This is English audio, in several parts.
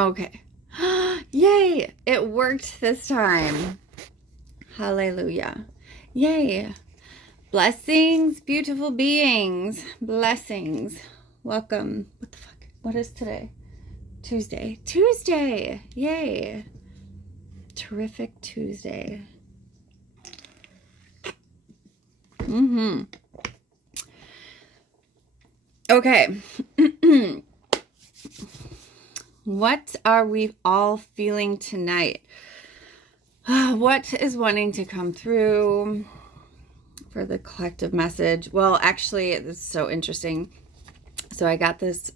Okay. Yay! It worked this time. Hallelujah. Yay. Blessings, beautiful beings. Blessings. Welcome. What the fuck? What is today? Tuesday. Tuesday. Yay. Terrific Tuesday. Okay. What are we all feeling tonight? What is wanting to come through for the collective message? Well, actually, this is so interesting. So I got this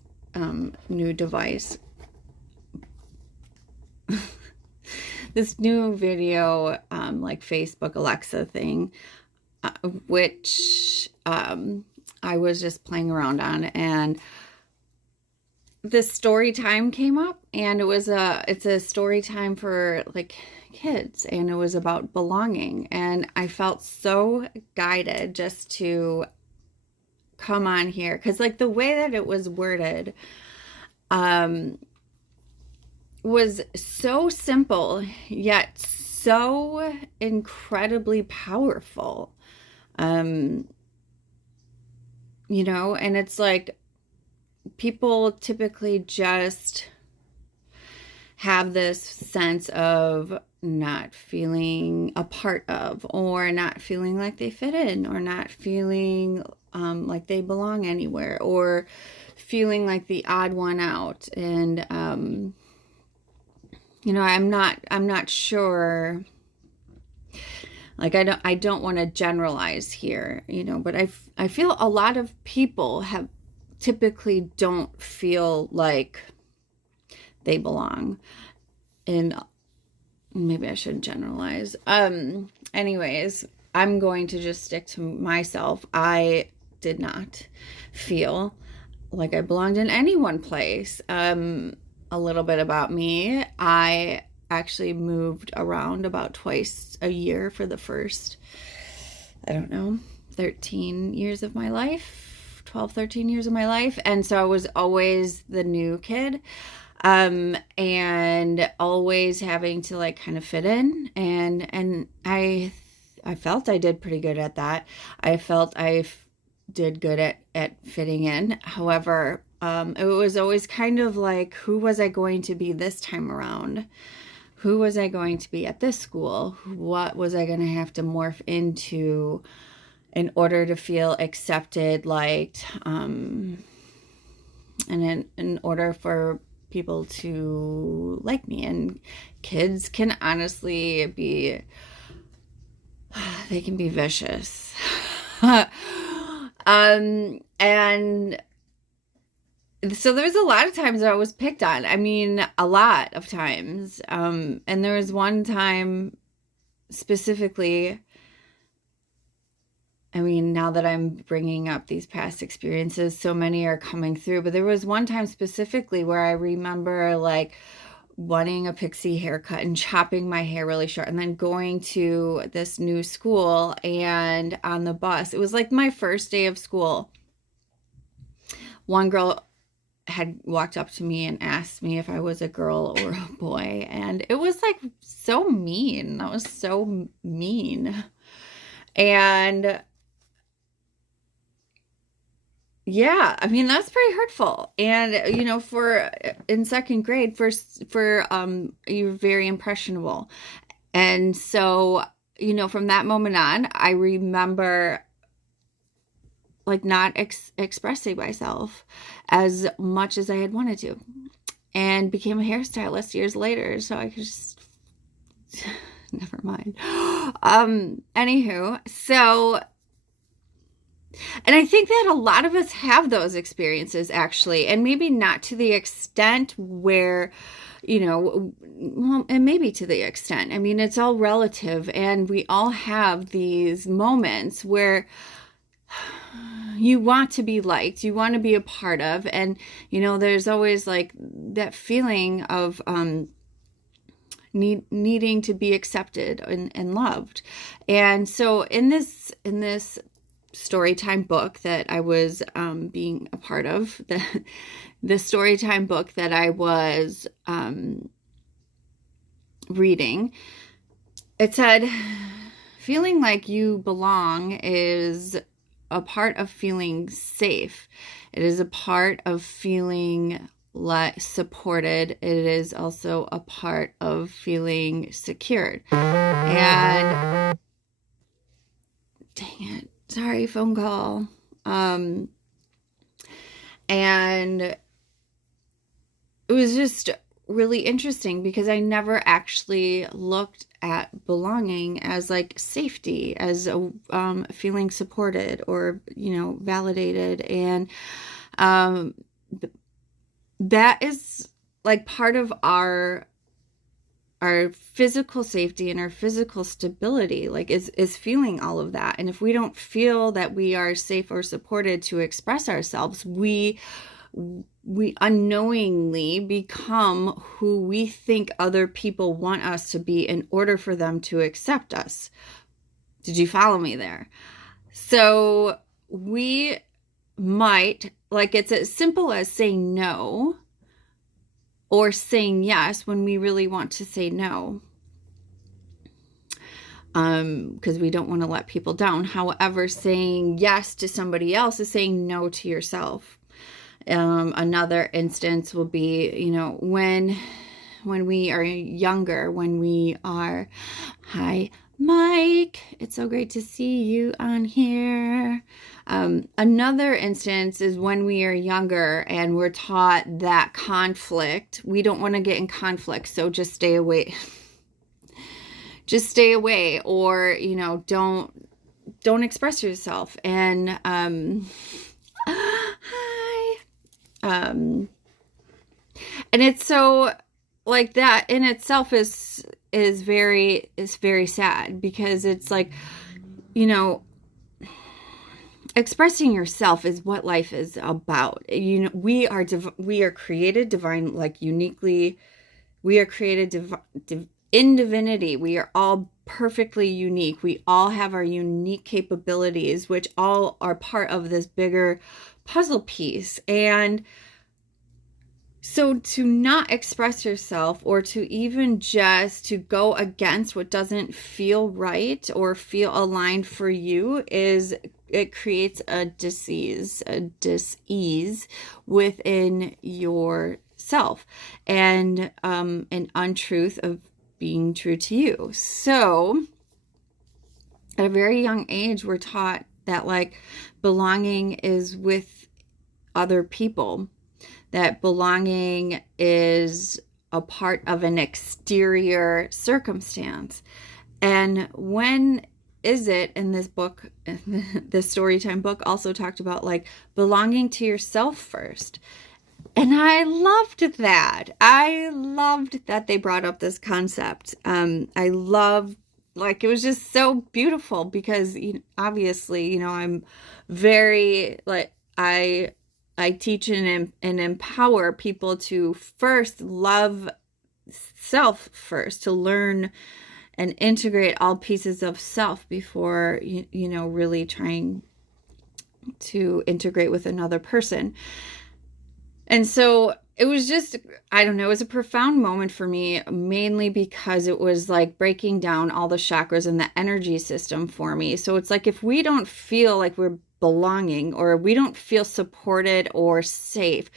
new device. This new video, like Facebook Alexa thing, which I was just playing around on, and this story time came up, and it's a story time for like kids, and it was about belonging, and I felt so guided just to come on here because like the way that it was worded was so simple yet so incredibly powerful. You know, and it's like people typically just have this sense of not feeling a part of, or not feeling like they fit in, or not feeling like they belong anywhere, or feeling like the odd one out. And you know, I'm not sure. Like I don't want to generalize here, you know, but I feel a lot of people typically don't feel like they belong. And maybe I shouldn't generalize. Anyways, I'm going to just stick to myself. I did not feel like I belonged in any one place. A little bit about me. I actually moved around about twice a year for the first, I don't know, 13 years of my life, 12, 13 years of my life. And so I was always the new kid, and always having to like kind of fit in. And I felt I did pretty good at that. I felt I did good at fitting in. However, it was always kind of like, who was I going to be this time around? Who was I going to be at this school? What was I going to have to morph into in order to feel accepted, liked, and in order for people to like me? And kids can honestly be, they can be vicious. And so there's a lot of times that I was picked on. I mean, a lot of times. And there was one time specifically, I mean, now that I'm bringing up these past experiences, so many are coming through, but there was one time specifically where I remember like wanting a pixie haircut and chopping my hair really short, and then going to this new school, and on the bus, it was like my first day of school, one girl had walked up to me and asked me if I was a girl or a boy. And it was like so mean. That was so mean. And yeah, I mean, that's pretty hurtful. And, you know, in second grade, you're very impressionable. And so, you know, from that moment on, I remember like not expressing myself as much as I had wanted to, and became a hairstylist years later. So I could just, never mind. Anywho, so, and I think that a lot of us have those experiences actually, and maybe not to the extent where, you know, well, and maybe to the extent, I mean, it's all relative, and we all have these moments where you want to be liked, you want to be a part of, and you know, there's always like that feeling of needing to be accepted and loved. And so in this storytime book that I was being a part of, the storytime book that I was reading, it said, feeling like you belong is a part of feeling safe. It is a part of feeling supported. It is also a part of feeling secured. And dang it, sorry, phone call. And it was just really interesting because I never actually looked at belonging as like safety, as a feeling supported or, you know, validated. And that is like part of our physical safety and our physical stability, like is feeling all of that. And if we don't feel that we are safe or supported to express ourselves, we unknowingly become who we think other people want us to be in order for them to accept us. Did you follow me there? So we might, like, it's as simple as saying no or saying yes when we really want to say no, because we don't want to let people down. However, saying yes to somebody else is saying no to yourself. Another instance will be, you know, when we are younger, when we are, hi, Mike, it's so great to see you on here. Another instance is when we are younger and we're taught that conflict, we don't want to get in conflict, so just stay away. Just stay away, or, you know, don't express yourself. And hi. And it's so, like, that in itself is very sad, because it's like, you know, expressing yourself is what life is about. You know, we are created divine, like uniquely. We are created in divinity. We are all perfectly unique. We all have our unique capabilities, which all are part of this bigger puzzle piece. And so to not express yourself, or to even just to go against what doesn't feel right or feel aligned for you, it creates a dis-ease within yourself, and an untruth of being true to you. So at a very young age, we're taught that, like, belonging is with other people, that belonging is a part of an exterior circumstance. And when is it, in this book, this storytime book also talked about, like, belonging to yourself first. And I loved that. I loved that they brought up this concept. I loved, like, it was just so beautiful, because, you know, obviously, you know, I'm very, like, I teach and empower people to first love self first, to learn and integrate all pieces of self before, you know, really trying to integrate with another person. And so it was just, I don't know, it was a profound moment for me, mainly because it was like breaking down all the chakras and the energy system for me. So it's like, if we don't feel like we're belonging, or we don't feel supported or safe,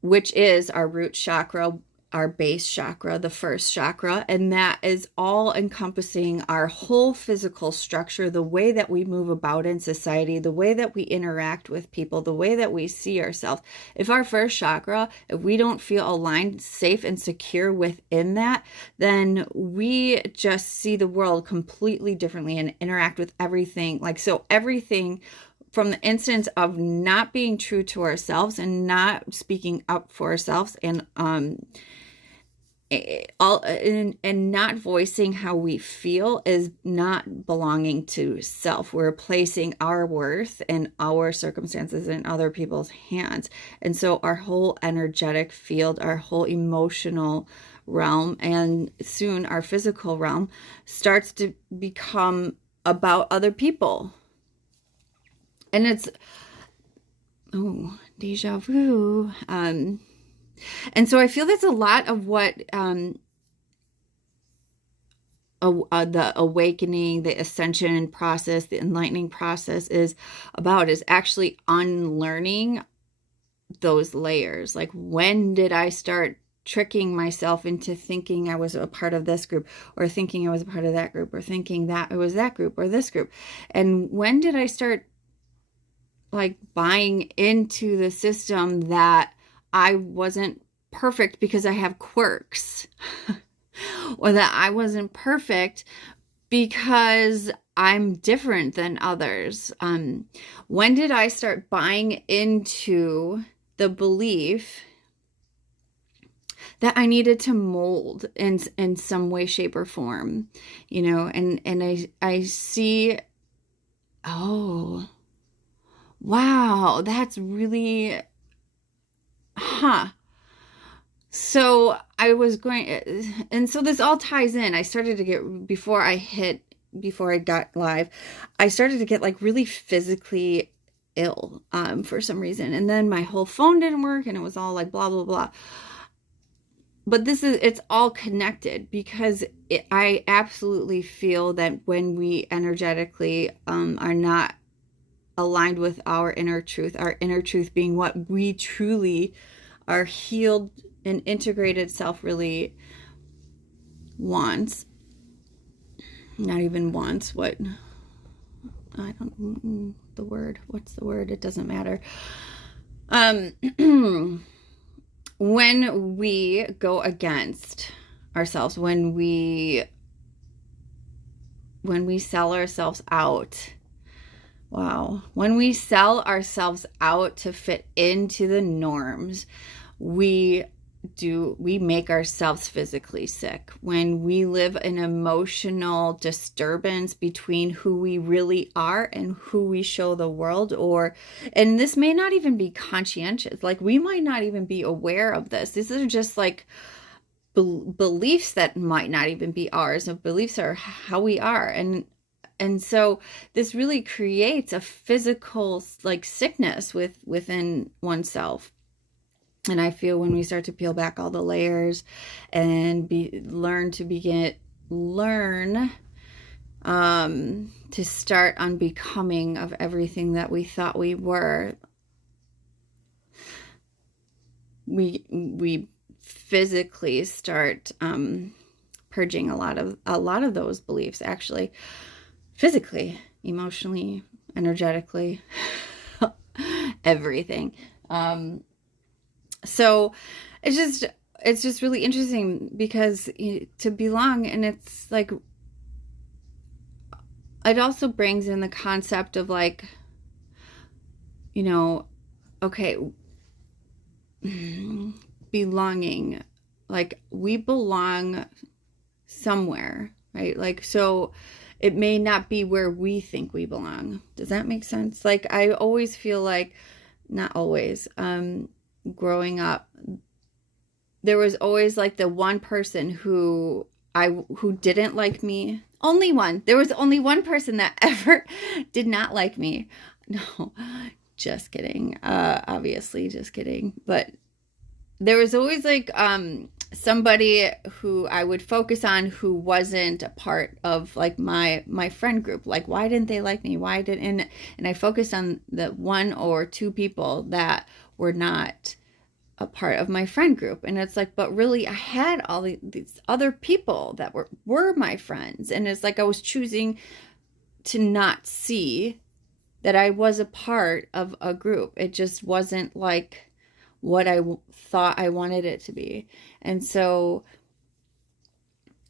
which is our root chakra, our base chakra, the first chakra, and that is all encompassing our whole physical structure, the way that we move about in society, the way that we interact with people, the way that we see ourselves. If our first chakra, if we don't feel aligned, safe, and secure within that, then we just see the world completely differently and interact with everything. Like, so everything from the instance of not being true to ourselves and not speaking up for ourselves, and not voicing how we feel, is not belonging to self. We're placing our worth and our circumstances in other people's hands. And so our whole energetic field, our whole emotional realm, and soon our physical realm, starts to become about other people. And Oh, deja vu. And so I feel that's a lot of what the awakening, the ascension process, the enlightening process is about, is actually unlearning those layers. Like, when did I start tricking myself into thinking I was a part of this group, or thinking I was a part of that group, or thinking that it was that group or this group? And when did I start like buying into the system that I wasn't perfect because I have quirks, or that I wasn't perfect because I'm different than others? When did I start buying into the belief that I needed to mold in some way, shape, or form? And I see, oh, wow, that's really, huh. So I was going, and so this all ties in. I started to get, before I got live, I started to get like really physically ill for some reason. And then my whole phone didn't work, and it was all like blah, blah, blah. But it's all connected, because I absolutely feel that when we energetically are not aligned with our inner truth being what we truly, our healed and integrated self really wants, not even wants, what, I don't, the word, what's the word? It doesn't matter. When we go against ourselves, when we sell ourselves out, wow, when we sell ourselves out to fit into the norms, we make ourselves physically sick. When we live an emotional disturbance between who we really are and who we show the world, and this may not even be conscientious, like we might not even be aware of this. These are just like beliefs that might not even be ours, and beliefs are how we are. And so this really creates a physical like sickness within oneself. And I feel when we start to peel back all the layers and learn to start unbecoming of everything that we thought we were, we physically start purging a lot of those beliefs, actually, physically, emotionally, energetically, everything. So it's just really interesting, because to belong, and it's like, it also brings in the concept of like, okay, belonging, like we belong somewhere, right? Like, so it may not be where we think we belong. Does that make sense? Like, I always feel like, not always, growing up, there was always like the one person who didn't like me. Only one. There was only one person that ever did not like me. No, just kidding. Obviously, just kidding. But there was always like somebody who I would focus on, who wasn't a part of like my friend group. Like, why didn't they like me? And I focused on the one or two people that were not a part of my friend group. And it's like, but really I had all these other people that were my friends. And it's like I was choosing to not see that I was a part of a group. It just wasn't like what I thought I wanted it to be. And so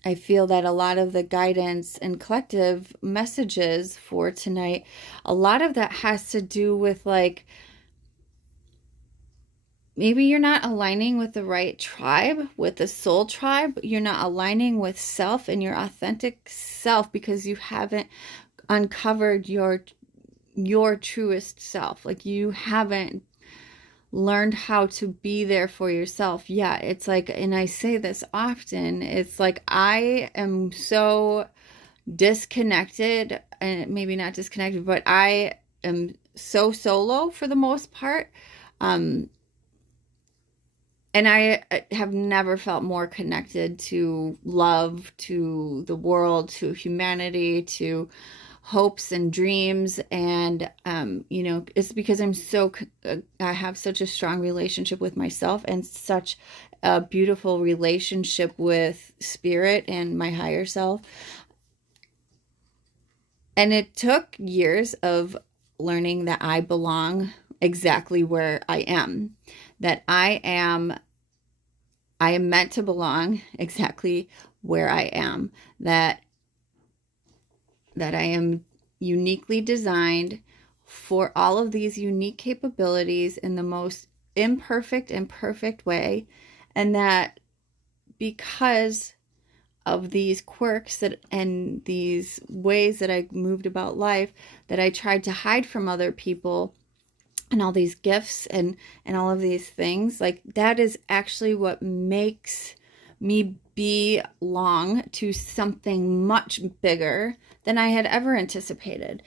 I feel that a lot of the guidance and collective messages for tonight, a lot of that has to do with like, maybe you're not aligning with the right tribe, with the soul tribe. You're not aligning with self and your authentic self, because you haven't uncovered your truest self. Like, you haven't learned how to be there for yourself yet. It's like, and I say this often, it's like I am so disconnected, and maybe not disconnected, but I am so solo for the most part. And I have never felt more connected to love, to the world, to humanity, to hopes and dreams. And, it's because I have such a strong relationship with myself and such a beautiful relationship with spirit and my higher self. And it took years of learning that I belong exactly where I am, that I am meant to belong exactly where I am, that I am uniquely designed for all of these unique capabilities in the most imperfect and perfect way, and that because of these quirks and these ways that I moved about life that I tried to hide from other people, and all these gifts and all of these things, like that is actually what makes me belong to something much bigger than I had ever anticipated.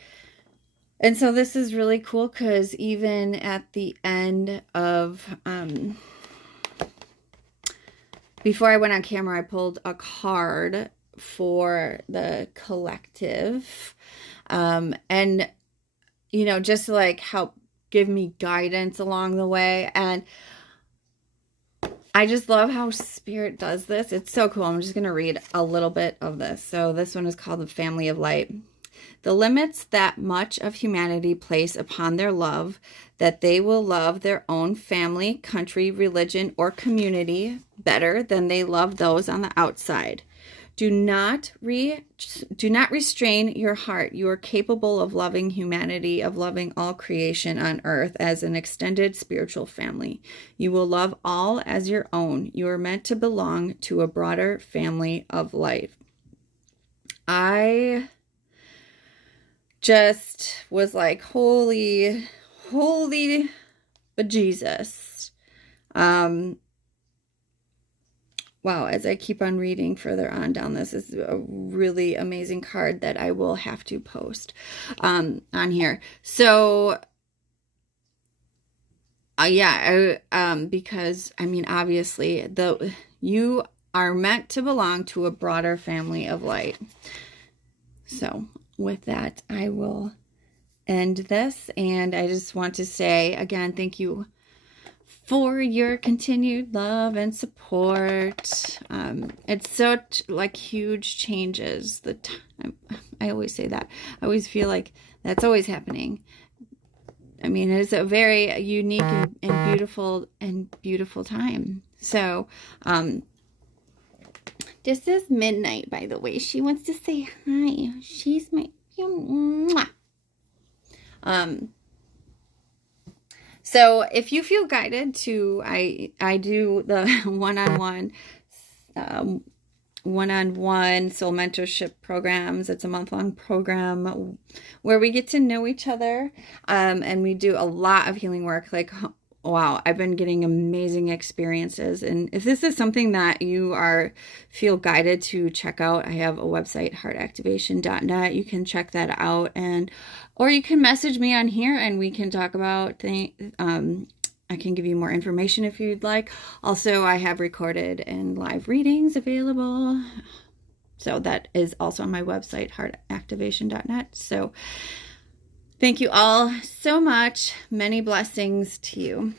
And so this is really cool because even at the end of before I went on camera, I pulled a card for the collective, and just to like help give me guidance along the way. And I just love how spirit does this. It's so cool. I'm just going to read a little bit of this. So this one is called The Family of Light. The limits that much of humanity place upon their love, that they will love their own family, country, religion, or community better than they love those on the outside. Do not restrain your heart. You are capable of loving humanity, of loving all creation on earth as an extended spiritual family. You will love all as your own. You are meant to belong to a broader family of life. I just was like, holy bejesus. Wow, as I keep on reading further on down, this is a really amazing card that I will have to post on here. So, because, obviously, you are meant to belong to a broader family of light. So, with that, I will end this. And I just want to say, again, thank you for your continued love and support. It's such like huge changes. I always say that. I always feel like that's always happening. It's a very unique and beautiful time. So, this is Midnight, by the way. She wants to say hi. She's my mwah. So if you feel guided to, I do the one-on-one soul mentorship programs. It's a month-long program where we get to know each other, and we do a lot of healing work. Like, wow, I've been getting amazing experiences. And if this is something that you feel guided to check out, I have a website, heartactivation.net. You can check that out, or you can message me on here and we can talk about things. I can give you more information if you'd like. Also, I have recorded and live readings available. So that is also on my website, heartactivation.net. So thank you all so much. Many blessings to you.